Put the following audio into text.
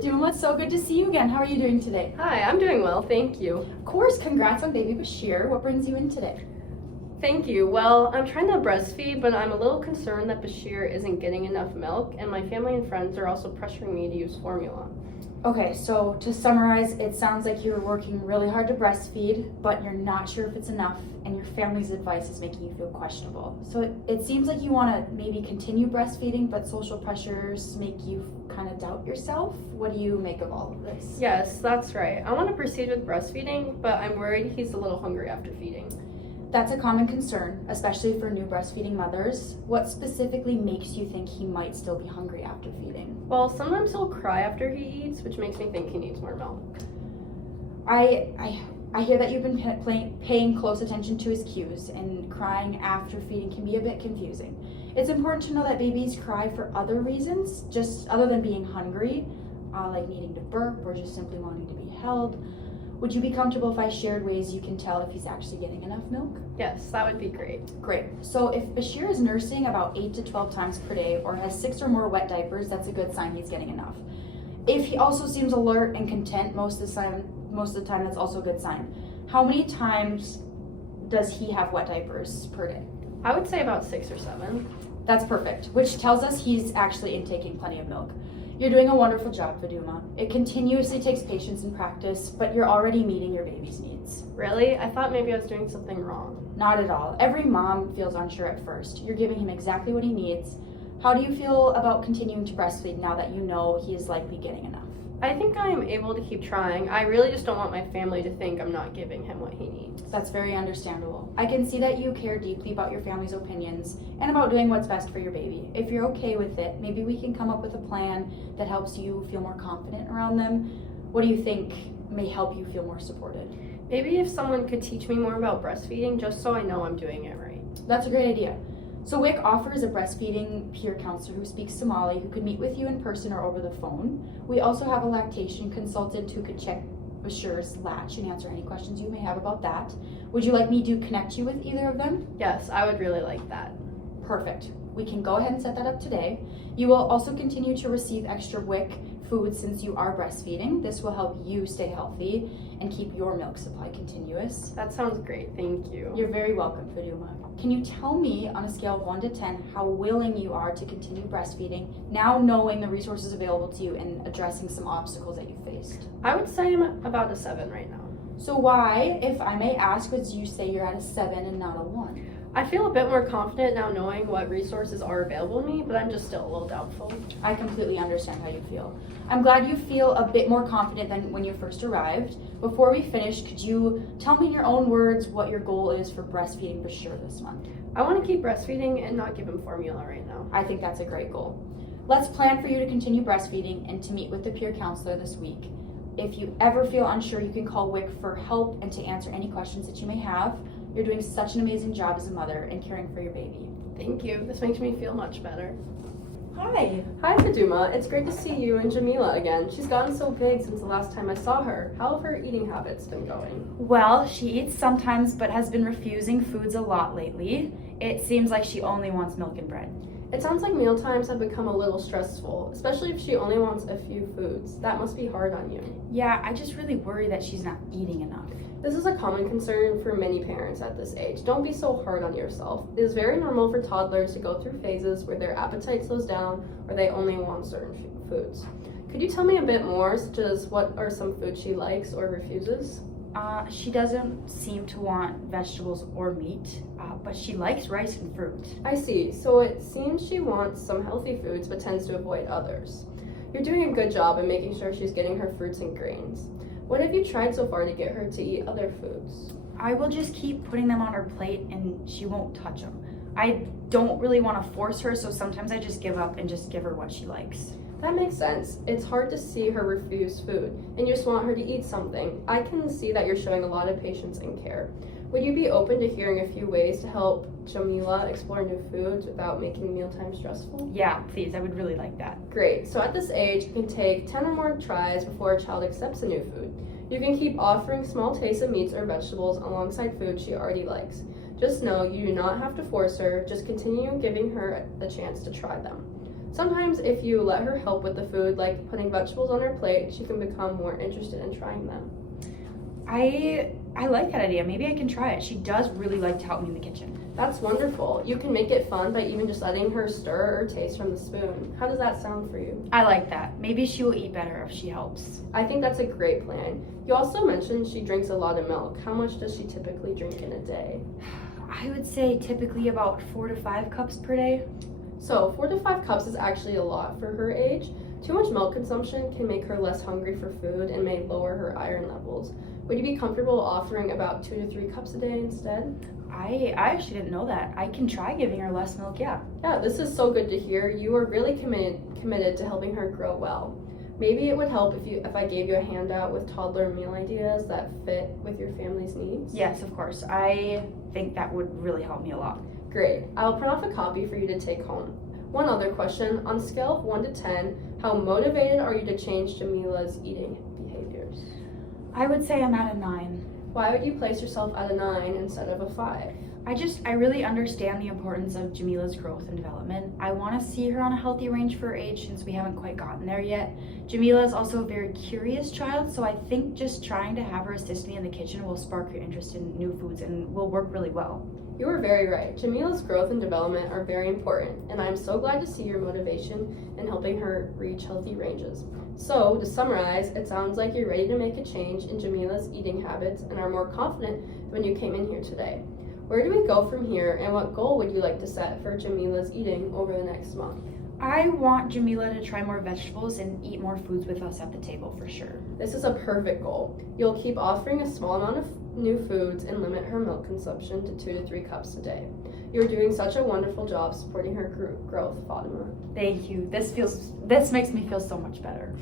Faduma, it's so good to see you again. How are you doing today? Hi, I'm doing well, thank you. Of course, congrats on baby Bashir. What brings you in today? Thank you. Well, I'm trying to breastfeed, but I'm a little concerned that Bashir isn't getting enough milk, and my family and friends are also pressuring me to use formula. Okay, so to summarize, it sounds like you're working really hard to breastfeed, but you're not sure if it's enough, and your family's advice is making you feel questionable. So it seems like you want to maybe continue breastfeeding, but social pressures make you kind of doubt yourself. What do you make of all of this? Yes, that's right. I want to proceed with breastfeeding, but I'm worried he's a little hungry after feeding. That's a common concern, especially for new breastfeeding mothers. What specifically makes you think he might still be hungry after feeding? Well, sometimes he'll cry after he eats, which makes me think he needs more milk. I hear that you've been paying close attention to his cues, and crying after feeding can be a bit confusing. It's important to know that babies cry for other reasons, just other than being hungry, like needing to burp or just simply wanting to be held. Would you be comfortable if I shared ways you can tell if he's actually getting enough milk? Yes, that would be great. Great. So if Bashir is nursing about 8 to 12 times per day or has 6 or more wet diapers, that's a good sign he's getting enough. If he also seems alert and content most of the time, that's also a good sign. How many times does he have wet diapers per day? I would say about 6 or 7. That's perfect, which tells us he's actually intaking plenty of milk. You're doing a wonderful job, Faduma. It continuously takes patience and practice, but you're already meeting your baby's needs. Really? I thought maybe I was doing something wrong. Not at all. Every mom feels unsure at first. You're giving him exactly what he needs. How do you feel about continuing to breastfeed now that you know he is likely getting enough? I think I am able to keep trying. I really just don't want my family to think I'm not giving him what he needs. That's very understandable. I can see that you care deeply about your family's opinions and about doing what's best for your baby. If you're okay with it, maybe we can come up with a plan that helps you feel more confident around them. What do you think may help you feel more supported? Maybe if someone could teach me more about breastfeeding, just so I know I'm doing it right. That's a great idea. So WIC offers a breastfeeding peer counselor who speaks Somali who could meet with you in person or over the phone. We also have a lactation consultant who could check Bashir's latch and answer any questions you may have about that. Would you like me to connect you with either of them? Yes, I would really like that. Perfect. We can go ahead and set that up today. You will also continue to receive extra WIC food since you are breastfeeding. This will help you stay healthy and keep your milk supply continuous. That sounds great, thank you. You're very welcome, Faduma. Can you tell me on a scale of 1 to 10 how willing you are to continue breastfeeding, now knowing the resources available to you and addressing some obstacles that you faced? I would say I'm about a 7 right now. So why, if I may ask, would you say you're at a 7 and not a 1? I feel a bit more confident now knowing what resources are available to me, but I'm just still a little doubtful. I completely understand how you feel. I'm glad you feel a bit more confident than when you first arrived. Before we finish, could you tell me in your own words what your goal is for breastfeeding Bashir this month? I want to keep breastfeeding and not give him formula right now. I think that's a great goal. Let's plan for you to continue breastfeeding and to meet with the peer counselor this week. If you ever feel unsure, you can call WIC for help and to answer any questions that you may have. You're doing such an amazing job as a mother and caring for your baby. Thank you. This makes me feel much better. Hi. Hi, Faduma. It's great to see you and Jamila again. She's gotten so big since the last time I saw her. How have her eating habits been going? Well, she eats sometimes but has been refusing foods a lot lately. It seems like she only wants milk and bread. It sounds like meal times have become a little stressful, especially if she only wants a few foods. That must be hard on you. Yeah, I just really worry that she's not eating enough. This is a common concern for many parents at this age. Don't be so hard on yourself. It is very normal for toddlers to go through phases where their appetite slows down or they only want certain foods. Could you tell me a bit more, such as what are some foods she likes or refuses? She doesn't seem to want vegetables or meat, but she likes rice and fruit. I see. So it seems she wants some healthy foods but tends to avoid others. You're doing a good job in making sure she's getting her fruits and grains. What have you tried so far to get her to eat other foods? I will just keep putting them on her plate and she won't touch them. I don't really want to force her, so sometimes I just give up and just give her what she likes. That makes sense. It's hard to see her refuse food, and you just want her to eat something. I can see that you're showing a lot of patience and care. Would you be open to hearing a few ways to help Jamila explore new foods without making mealtime stressful? Yeah, please, I would really like that. Great. So at this age, you can take 10 or more tries before a child accepts a new food. You can keep offering small tastes of meats or vegetables alongside food she already likes. Just know you do not have to force her, just continue giving her the chance to try them. Sometimes if you let her help with the food, like putting vegetables on her plate, she can become more interested in trying them. I like that idea. Maybe I can try it. She does really like to help me in the kitchen. That's wonderful. You can make it fun by even just letting her stir or taste from the spoon. How does that sound for you? I like that. Maybe she will eat better if she helps. I think that's a great plan. You also mentioned she drinks a lot of milk. How much does she typically drink in a day? I would say typically about 4 to 5 cups per day. So 4 to 5 cups is actually a lot for her age. Too much milk consumption can make her less hungry for food and may lower her iron levels. Would you be comfortable offering about 2 to 3 cups a day instead? I actually didn't know that. I can try giving her less milk, yeah. Yeah, this is so good to hear. You are really committed to helping her grow well. Maybe it would help if I gave you a handout with toddler meal ideas that fit with your family's needs. Yes, of course. I think that would really help me a lot. Great. I'll print off a copy for you to take home. One other question. On a scale of 1 to 10, how motivated are you to change Jamila's eating behaviors? I would say I'm at a 9. Why would you place yourself at a 9 instead of a 5? I really understand the importance of Jamila's growth and development. I want to see her on a healthy range for her age since we haven't quite gotten there yet. Jamila is also a very curious child, so I think just trying to have her assist me in the kitchen will spark her interest in new foods and will work really well. You are very right. Jamila's growth and development are very important, and I am so glad to see your motivation in helping her reach healthy ranges. So, to summarize, it sounds like you're ready to make a change in Jamila's eating habits and are more confident when you came in here today. Where do we go from here, and what goal would you like to set for Jamila's eating over the next month? I want Jamila to try more vegetables and eat more foods with us at the table for sure. This is a perfect goal. You'll keep offering a small amount of new foods and limit her milk consumption to 2 to 3 cups a day. You're doing such a wonderful job supporting her growth, Fatima. Thank you. This makes me feel so much better.